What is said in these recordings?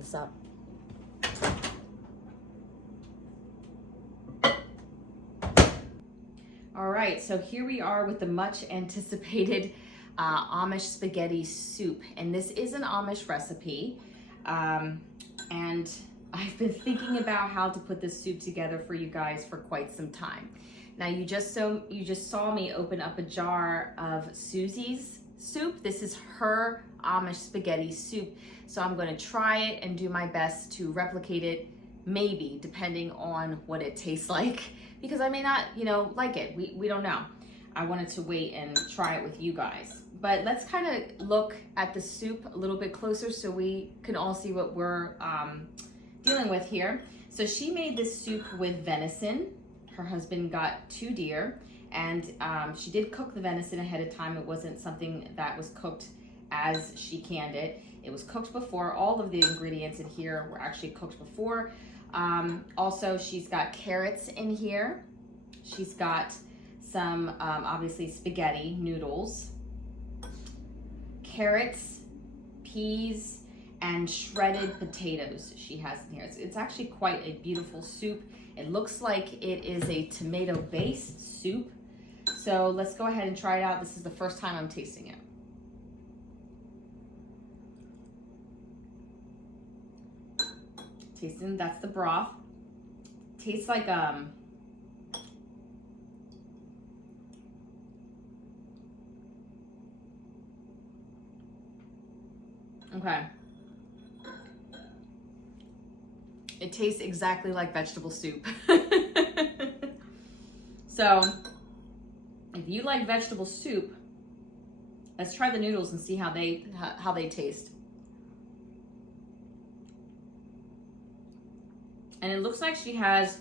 this up. All right, so here we are with the much anticipated Amish spaghetti soup. And this is an Amish recipe. And I've been thinking about how to put this soup together for you guys for quite some time. Now you just saw me open up a jar of Susie's soup. This is her Amish spaghetti soup. So I'm gonna try it and do my best to replicate it, maybe, depending on what it tastes like, because I may not, like it. We don't know. I wanted to wait and try it with you guys. But let's kind of look at the soup a little bit closer so we can all see what we're dealing with here. So she made this soup with venison. Her husband got 2 deer, and she did cook the venison ahead of time. It wasn't something that was cooked as she canned it. It was cooked before. All of the ingredients in here were actually cooked before. Also, she's got carrots in here. She's got some, obviously, spaghetti noodles, carrots, peas, and shredded potatoes she has in here. It's actually quite a beautiful soup. It looks like it is a tomato-based soup. So let's go ahead and try it out. This is the first time I'm tasting it. Tasting, that's the broth. Tastes like okay. It tastes exactly like vegetable soup. So, if you like vegetable soup, let's try the noodles and see how they taste. And it looks like she has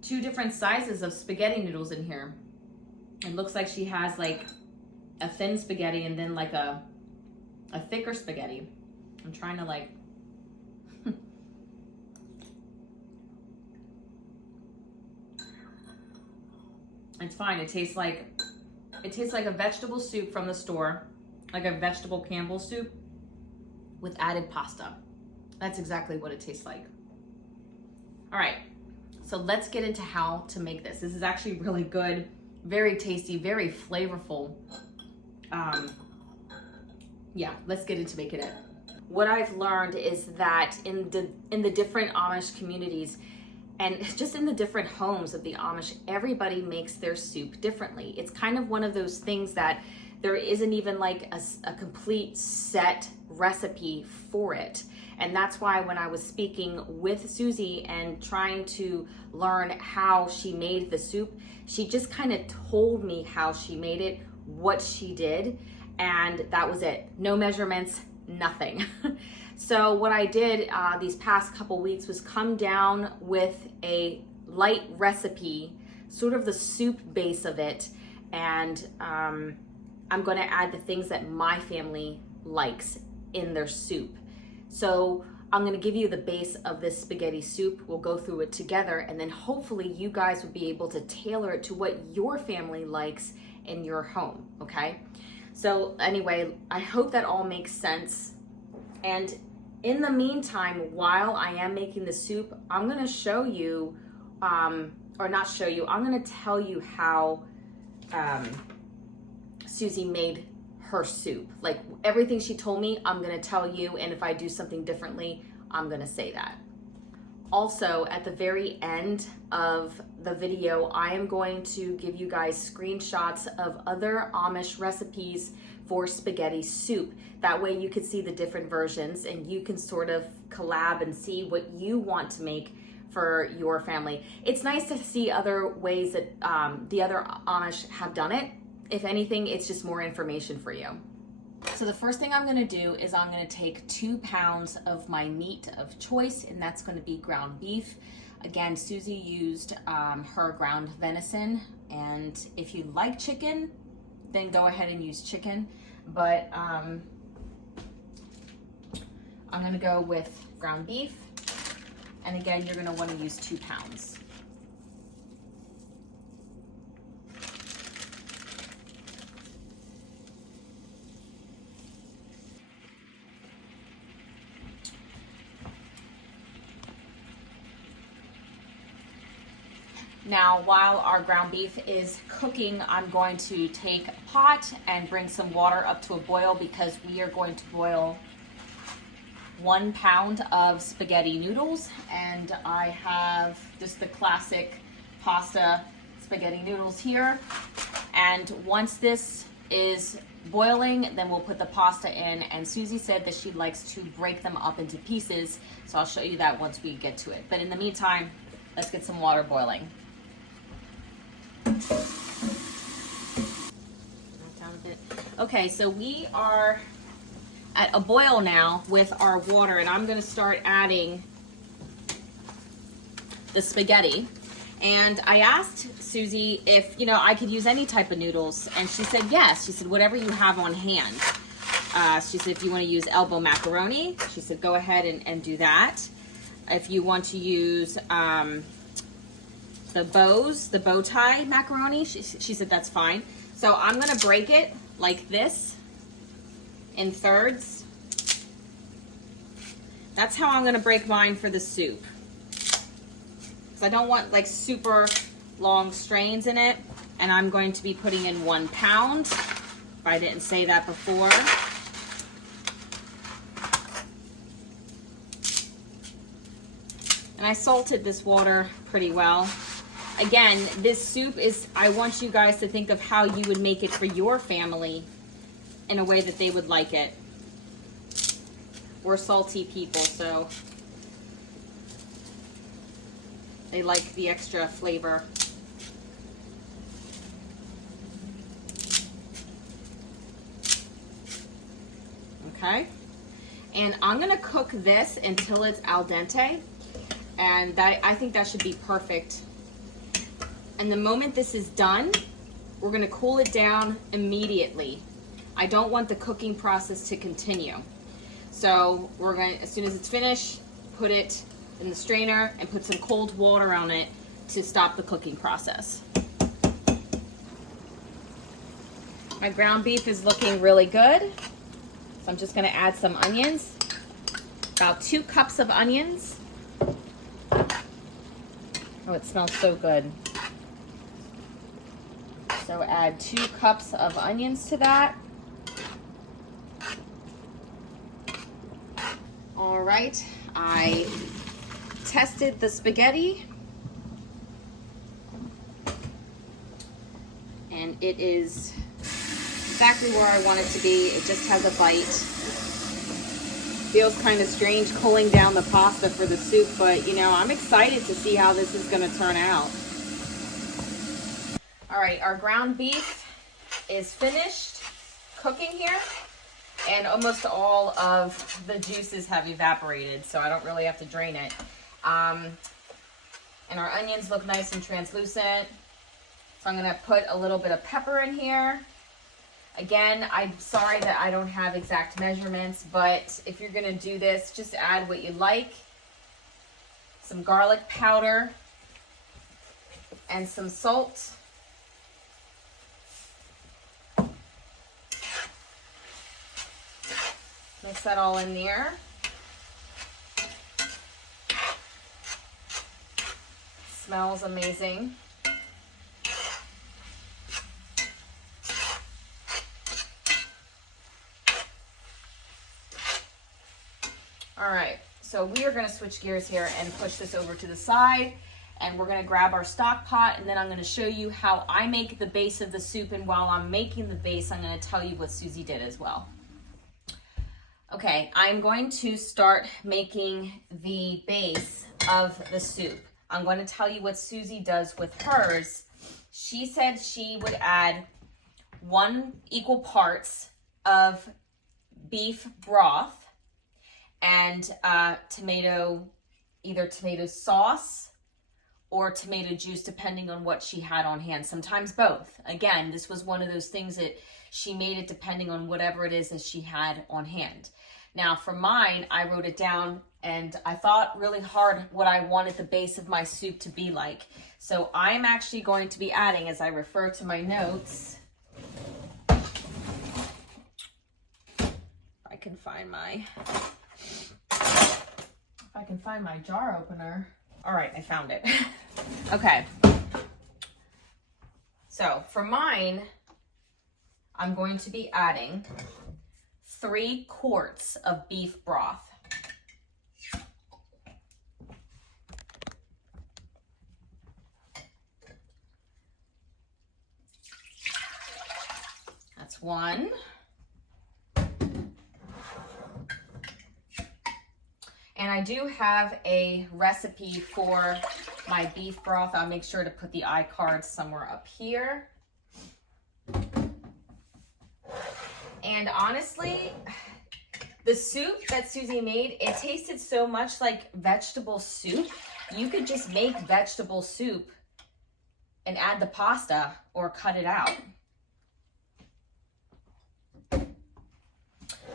2 different sizes of spaghetti noodles in here. It looks like she has like a thin spaghetti and then like a thicker spaghetti. I'm trying to like, it's fine. It tastes like a vegetable soup from the store, like a vegetable Campbell's soup with added pasta. That's exactly what it tastes like. All right, so let's get into how to make this. This is actually really good, very tasty, very flavorful. Yeah, let's get into making it. What I've learned is that in the different Amish communities, and just in the different homes of the Amish, everybody makes their soup differently. It's kind of one of those things that there isn't even like a complete set recipe for it. And that's why when I was speaking with Susie and trying to learn how she made the soup, she just kind of told me how she made it, what she did, and that was it. No measurements, nothing. So what I did these past couple weeks was come down with a light recipe, sort of the soup base of it, and I'm going to add the things that my family likes in their soup. So I'm going to give you the base of this spaghetti soup. We'll go through it together, and then hopefully you guys will be able to tailor it to what your family likes in your home, okay? So anyway, I hope that all makes sense. And in the meantime, while I am making the soup, I'm going to show you, or not show you, I'm going to tell you how Susie made her soup. Like everything she told me, I'm going to tell you, and if I do something differently, I'm going to say that. Also, at the very end of the video, I am going to give you guys screenshots of other Amish recipes for spaghetti soup. That way you can see the different versions and you can sort of collab and see what you want to make for your family. It's nice to see other ways that the other Amish have done it. If anything, it's just more information for you. So the first thing I'm going to do is I'm going to take 2 pounds of my meat of choice, and that's going to be ground beef. Again, Susie used her ground venison, and if you like chicken, then go ahead and use chicken. But I'm going to go with ground beef, and again, you're going to want to use 2 pounds. Now, while our ground beef is cooking, I'm going to take a pot and bring some water up to a boil because we are going to boil 1 pound of spaghetti noodles. And I have just the classic pasta spaghetti noodles here. And once this is boiling, then we'll put the pasta in. And Susie said that she likes to break them up into pieces. So I'll show you that once we get to it. But in the meantime, let's get some water boiling. Okay, so we are at a boil now with our water, and I'm going to start adding the spaghetti. And I asked Susie if, I could use any type of noodles, and she said yes. She said whatever you have on hand. She said if you want to use elbow macaroni, she said go ahead and do that. If you want to use the bow tie macaroni, she said that's fine. So I'm gonna break it like this in thirds. That's how I'm gonna break mine for the soup. Because I don't want like super long strains in it. And I'm going to be putting in 1 pound, if I didn't say that before. And I salted this water pretty well. Again, this soup is, I want you guys to think of how you would make it for your family in a way that they would like it. We're salty people, so they like the extra flavor. Okay, and I'm gonna cook this until it's al dente, and I think that should be perfect. And the moment this is done, we're gonna cool it down immediately. I don't want the cooking process to continue. So we're going to, as soon as it's finished, put it in the strainer and put some cold water on it to stop the cooking process. My ground beef is looking really good. So I'm just gonna add some onions. About 2 cups of onions. Oh, it smells so good. So add 2 cups of onions to that. All right, I tested the spaghetti and it is exactly where I want it to be. It just has a bite. Feels kind of strange cooling down the pasta for the soup, but I'm excited to see how this is gonna turn out. All right, our ground beef is finished cooking here, and almost all of the juices have evaporated, so I don't really have to drain it. And our onions look nice and translucent, so I'm gonna put a little bit of pepper in here. Again, I'm sorry that I don't have exact measurements, but if you're gonna do this, just add what you like. Some garlic powder and some salt. Mix that all in there. Smells amazing. All right, so we are gonna switch gears here and push this over to the side, and we're gonna grab our stock pot, and then I'm gonna show you how I make the base of the soup, and while I'm making the base, I'm gonna tell you what Susie did as well. Okay, I'm going to start making the base of the soup. I'm going to tell you what Susie does with hers. She said she would add 1 equal parts of beef broth and either tomato sauce or tomato juice, depending on what she had on hand. Sometimes both. Again, this was one of those things that she made it depending on whatever it is that she had on hand. Now for mine, I wrote it down and I thought really hard what I wanted the base of my soup to be like. So I'm actually going to be adding, as I refer to my notes, if I can find my jar opener. All right, I found it. Okay, So for mine, I'm going to be adding 3 quarts of beef broth. That's 1. And I do have a recipe for my beef broth. I'll make sure to put the iCard somewhere up here. And honestly, the soup that Susie made, it tasted so much like vegetable soup. You could just make vegetable soup and add the pasta or cut it out.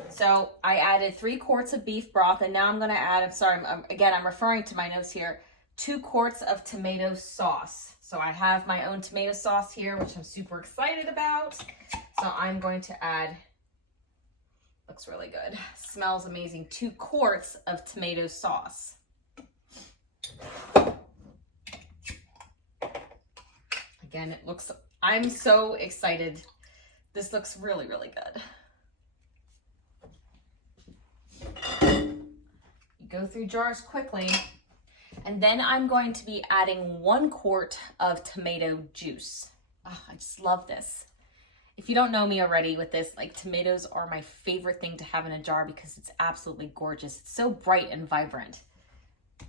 So I added 3 quarts of beef broth, and now I'm going to add, I'm referring to my notes here, 2 quarts of tomato sauce. So I have my own tomato sauce here, which I'm super excited about. So I'm going to add, looks really good, smells amazing, 2 quarts of tomato sauce. Again, it looks, I'm so excited. This looks really, really good. You go through jars quickly. And then I'm going to be adding 1 quart of tomato juice. Oh, I just love this. If you don't know me already with this, like, tomatoes are my favorite thing to have in a jar because it's absolutely gorgeous. It's so bright and vibrant.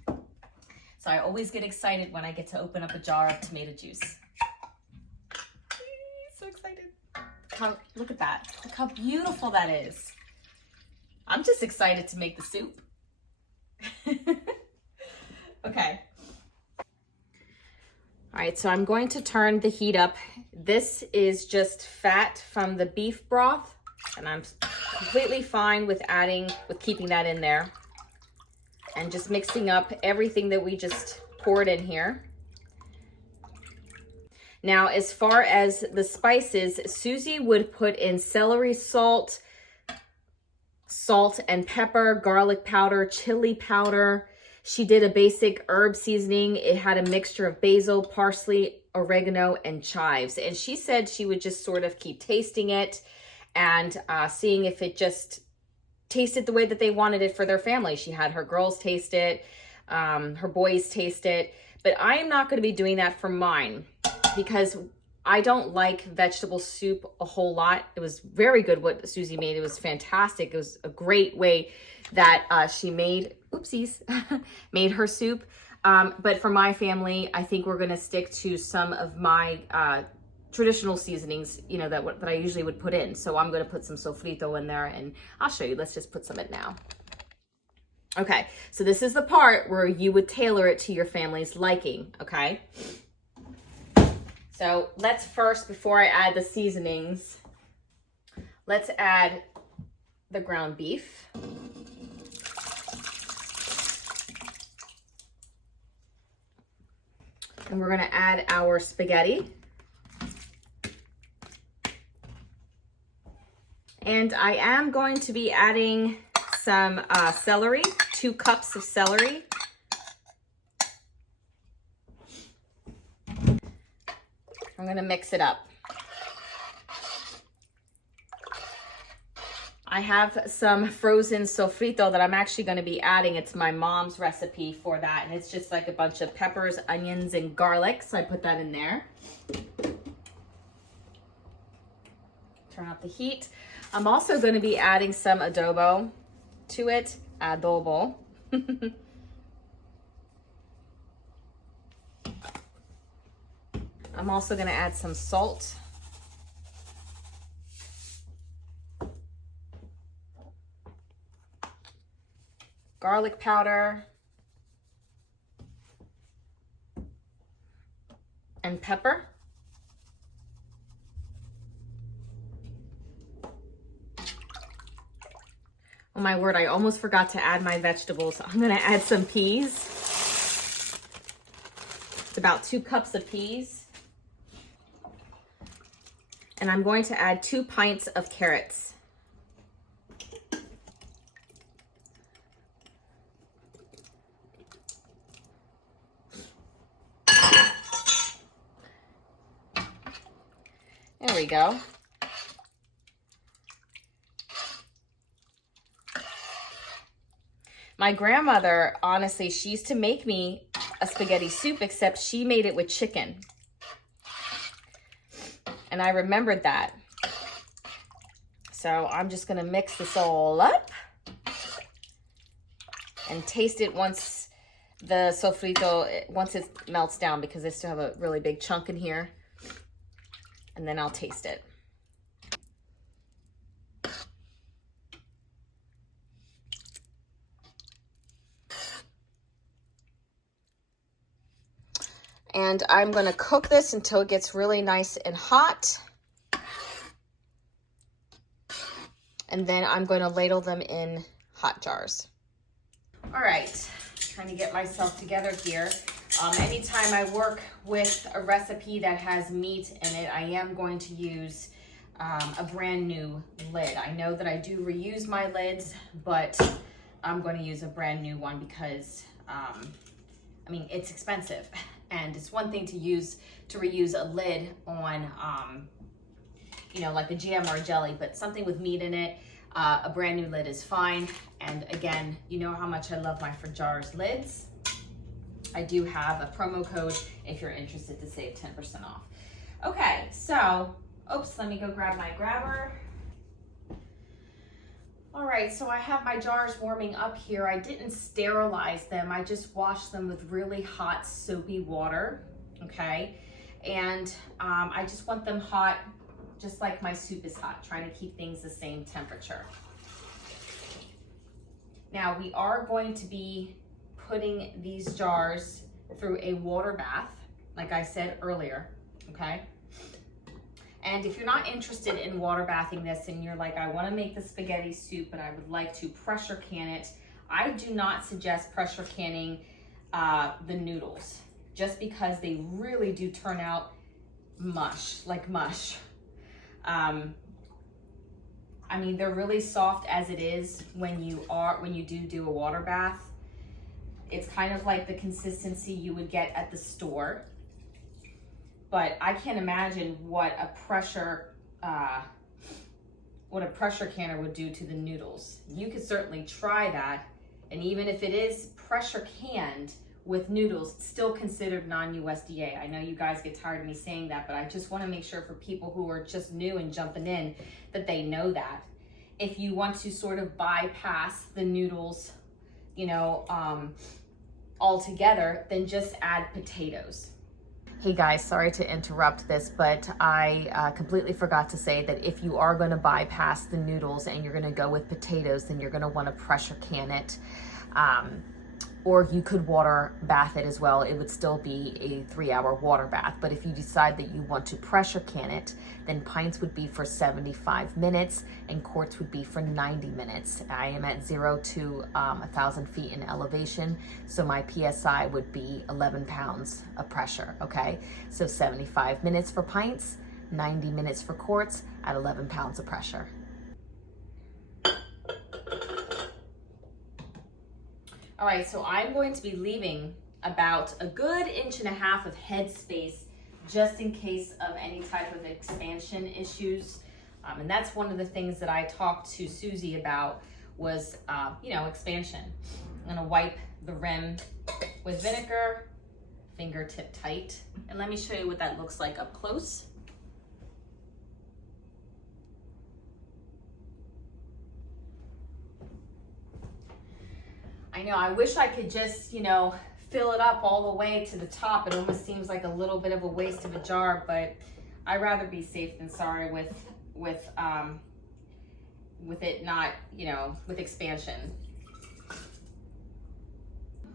So I always get excited when I get to open up a jar of tomato juice. So excited. Look at that. Look how beautiful that is. I'm just excited to make the soup. Okay. All right, so I'm going to turn the heat up. This is just fat from the beef broth, and I'm completely fine with keeping that in there and just mixing up everything that we just poured in here. Now, as far as the spices, Susie would put in celery salt, salt and pepper, garlic powder, chili powder. She did a basic herb seasoning. It had a mixture of basil, parsley, oregano, and chives. And she said she would just sort of keep tasting it and seeing if it just tasted the way that they wanted it for their family. She had her girls taste it, her boys taste it. But I am not going to be doing that for mine because I don't like vegetable soup a whole lot. It was very good what Susie made. It was fantastic. It was a great way that she made, made her soup. But for my family, I think we're going to stick to some of my traditional seasonings, you know, that I usually would put in. So I'm going to put some sofrito in there, and I'll show you. Let's just put some in now. Okay, so this is the part where you would tailor it to your family's liking, okay? So let's first, before I add the seasonings, let's add the ground beef. And we're going to add our spaghetti. And I am going to be adding some celery, 2 cups of celery. I'm going to mix it up. I have some frozen sofrito that I'm actually going to be adding. It's my mom's recipe for that, and it's just like a bunch of peppers, onions, and garlic, so I put that in there. Turn off the heat. I'm also going to be adding some adobo to it. Adobo. I'm also going to add some salt. Garlic powder. And pepper. Oh my word, I almost forgot to add my vegetables. I'm going to add some peas. It's about 2 cups of peas. And I'm going to add 2 pints of carrots. we go. My grandmother, honestly, she used to make me a spaghetti soup, except she made it with chicken. And I remembered that. So I'm just gonna mix this all up and taste it once the sofrito, once it melts down, because I still have a really big chunk in here. And then I'll taste it. And I'm gonna cook this until it gets really nice and hot. And then I'm going to ladle them in hot jars. All right, trying to get myself together here. Anytime I work with a recipe that has meat in it, I am going to use a brand new lid. I know that I do reuse my lids, but I'm going to use a brand new one because, I mean, it's expensive. And it's one thing to reuse a lid on, you know, like a jam or a jelly, but something with meat in it, a brand new lid is fine. And again, you know how much I love my Frajars lids. I do have a promo code if you're interested to save 10% off. Okay, so, oops, let me go grab my grabber. All right, so I have my jars warming up here. I didn't sterilize them. I just washed them with really hot soapy water, okay? And I just want them hot, just like my soup is hot, trying to keep things the same temperature. Now we are going to be putting these jars through a water bath, like I said earlier, okay? And if you're not interested in water bathing this and you're like, I wanna make the spaghetti soup, but I would like to pressure can it, I do not suggest pressure canning the noodles, just because they really do turn out mush, like mush. I mean, they're really soft as it is when you do a water bath. It's kind of like the consistency you would get at the store. But I can't imagine what a pressure canner would do to the noodles. You could certainly try that, and even if it is pressure canned with noodles, it's still considered non-USDA. I know you guys get tired of me saying that, but I just want to make sure for people who are just new and jumping in that they know that. If you want to sort of bypass the noodles, you know, altogether, then just add potatoes. Hey guys, sorry to interrupt this, but I completely forgot to say that if you are going to bypass the noodles and you're going to go with potatoes, then you're going to want to pressure can it. Or you could water bath it as well. It would still be a 3-hour water bath. But if you decide that you want to pressure can it, then pints would be for 75 minutes and quarts would be for 90 minutes. I am at 0 to 1,000 feet in elevation, so my PSI would be 11 pounds of pressure, okay? So 75 minutes for pints, 90 minutes for quarts at 11 pounds of pressure. All right, so I'm going to be leaving about a good 1.5 inches of head space just in case of any type of expansion issues. And that's one of the things that I talked to Susie about was, you know, expansion. I'm gonna wipe the rim with vinegar, fingertip tight. And let me show you what that looks like up close. I know, I wish I could just, you know, fill it up all the way to the top. It almost seems like a little bit of a waste of a jar, but I'd rather be safe than sorry with it not, you know, with expansion.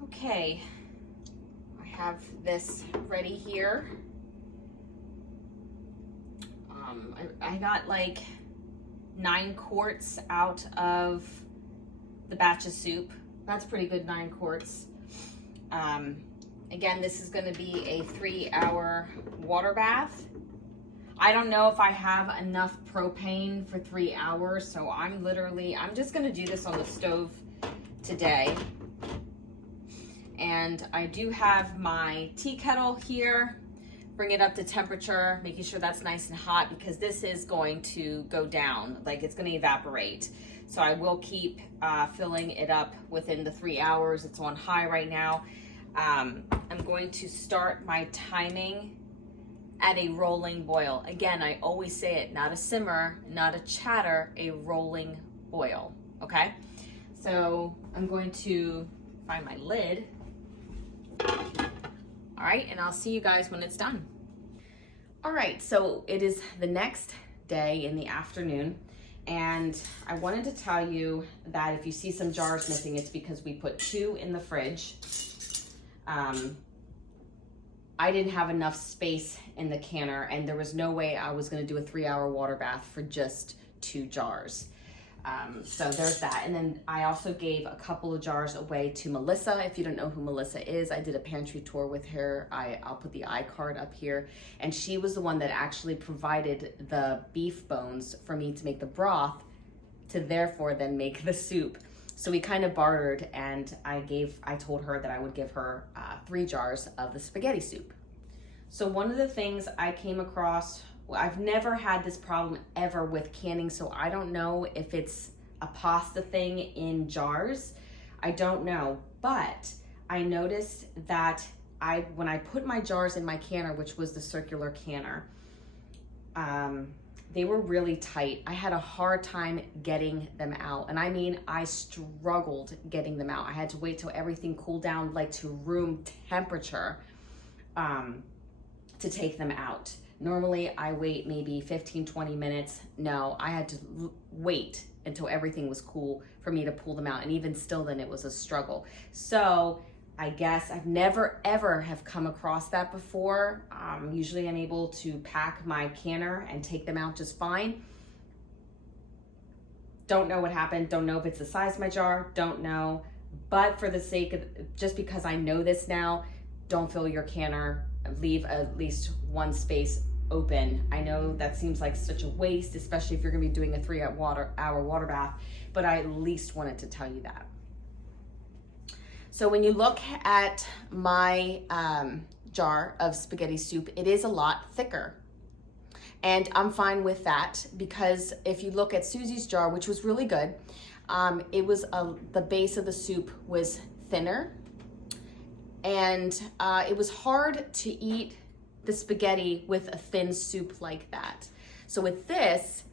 Okay, I have this ready here. I got like 9 quarts out of the batch of soup. That's pretty good, 9 quarts. Again, this is gonna be a 3-hour water bath. I don't know if I have enough propane for 3 hours, so I'm just gonna do this on the stove today. And I do have my tea kettle here bring it up to temperature, making sure that's nice and hot, because this is going to go down, like it's going to evaporate. So I will keep filling it up within the 3 hours. It's on high right now. I'm going to start my timing at a rolling boil. Again, I always say it, not a simmer, not a chatter, a rolling boil, okay? So I'm going to find my lid. All right, and I'll see you guys when it's done. All right, so it is the next day in the afternoon, and I wanted to tell you that if you see some jars missing, it's because we put 2 in the fridge. I didn't have enough space in the canner, and there was no way I was gonna do a 3-hour water bath for just 2 jars. So there's that. And then I also gave a couple of jars away to Melissa. If you don't know who Melissa is, I did a pantry tour with her. I'll put the iCard up here. And she was the one that actually provided the beef bones for me to make the broth, to therefore then make the soup. So we kind of bartered, and I told her that I would give her 3 jars of the spaghetti soup. So one of the things I came across, I've never had this problem ever with canning, so I don't know if it's a pasta thing in jars. I don't know, but I noticed that when I put my jars in my canner, which was the circular canner, they were really tight. I had a hard time getting them out. And I mean, I struggled getting them out. I had to wait till everything cooled down, like to room temperature, to take them out. Normally I wait maybe 15, 20 minutes. No, I had to wait until everything was cool for me to pull them out. And even still then it was a struggle. So I guess I've never ever have come across that before. Usually I'm able to pack my canner and take them out just fine. Don't know what happened. Don't know if it's the size of my jar. Don't know. But for the sake of, just because I know this now, don't fill your canner. Leave at least one space open. I know that seems like such a waste, especially if you're gonna be doing a 3-hour water bath, but I at least wanted to tell you that. So when you look at my jar of spaghetti soup, it is a lot thicker. And I'm fine with that, because if you look at Susie's jar, which was really good, it was the base of the soup was thinner, and it was hard to eat the spaghetti with a thin soup like that. So with this,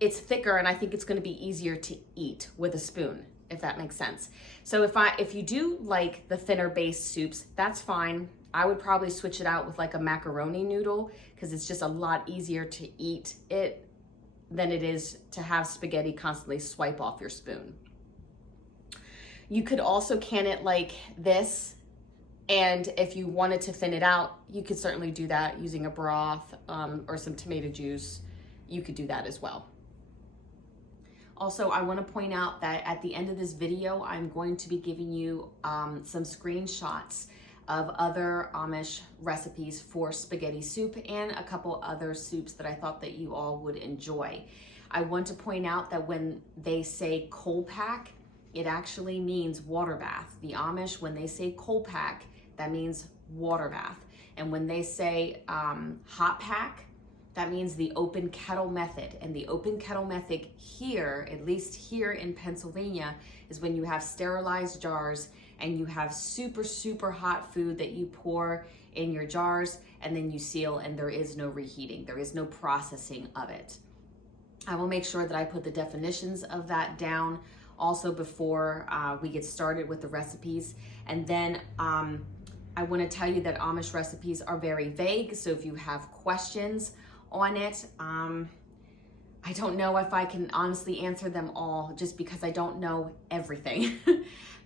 it's thicker, and I think it's gonna be easier to eat with a spoon, if that makes sense. So if you do like the thinner base soups, that's fine. I would probably switch it out with like a macaroni noodle, because it's just a lot easier to eat it than it is to have spaghetti constantly swipe off your spoon. You could also can it like this, and if you wanted to thin it out, you could certainly do that using a broth or some tomato juice. You could do that as well. Also, I want to point out that at the end of this video, I'm going to be giving you some screenshots of other Amish recipes for spaghetti soup and a couple other soups that I thought that you all would enjoy. I want to point out that when they say cold pack, it actually means water bath. The Amish, when they say cold pack, that means water bath. And when they say hot pack, that means the open kettle method. And the open kettle method here, at least here in Pennsylvania, is when you have sterilized jars and you have super, super hot food that you pour in your jars and then you seal, and there is no reheating. There is no processing of it. I will make sure that I put the definitions of that down also before we get started with the recipes. And then I want to tell you that Amish recipes are very vague. So if you have questions on it, I don't know if I can honestly answer them all, just because I don't know everything.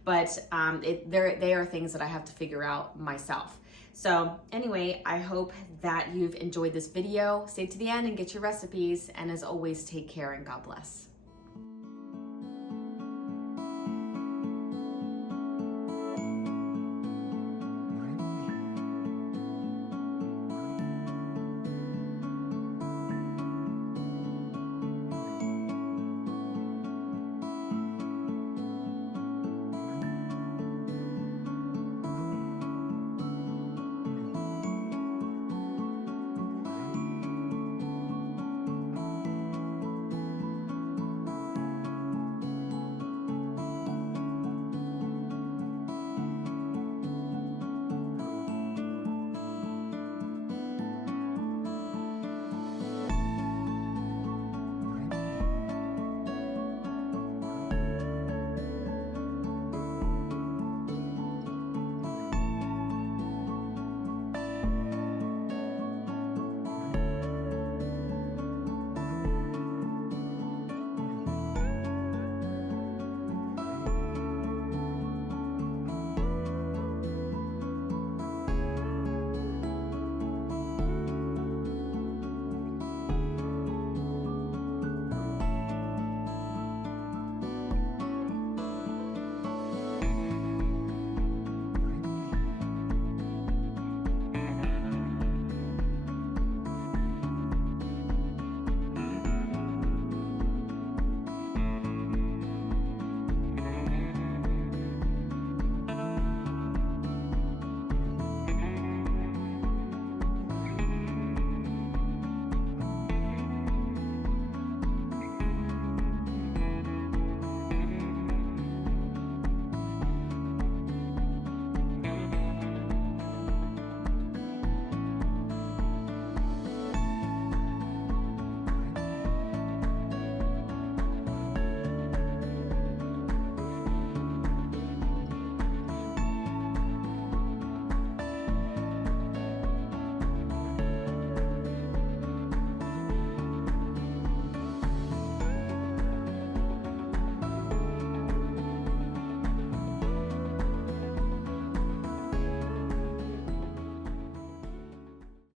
But they are things that I have to figure out myself. So anyway, I hope that you've enjoyed this video. Stay to the end and get your recipes. And as always, take care and God bless.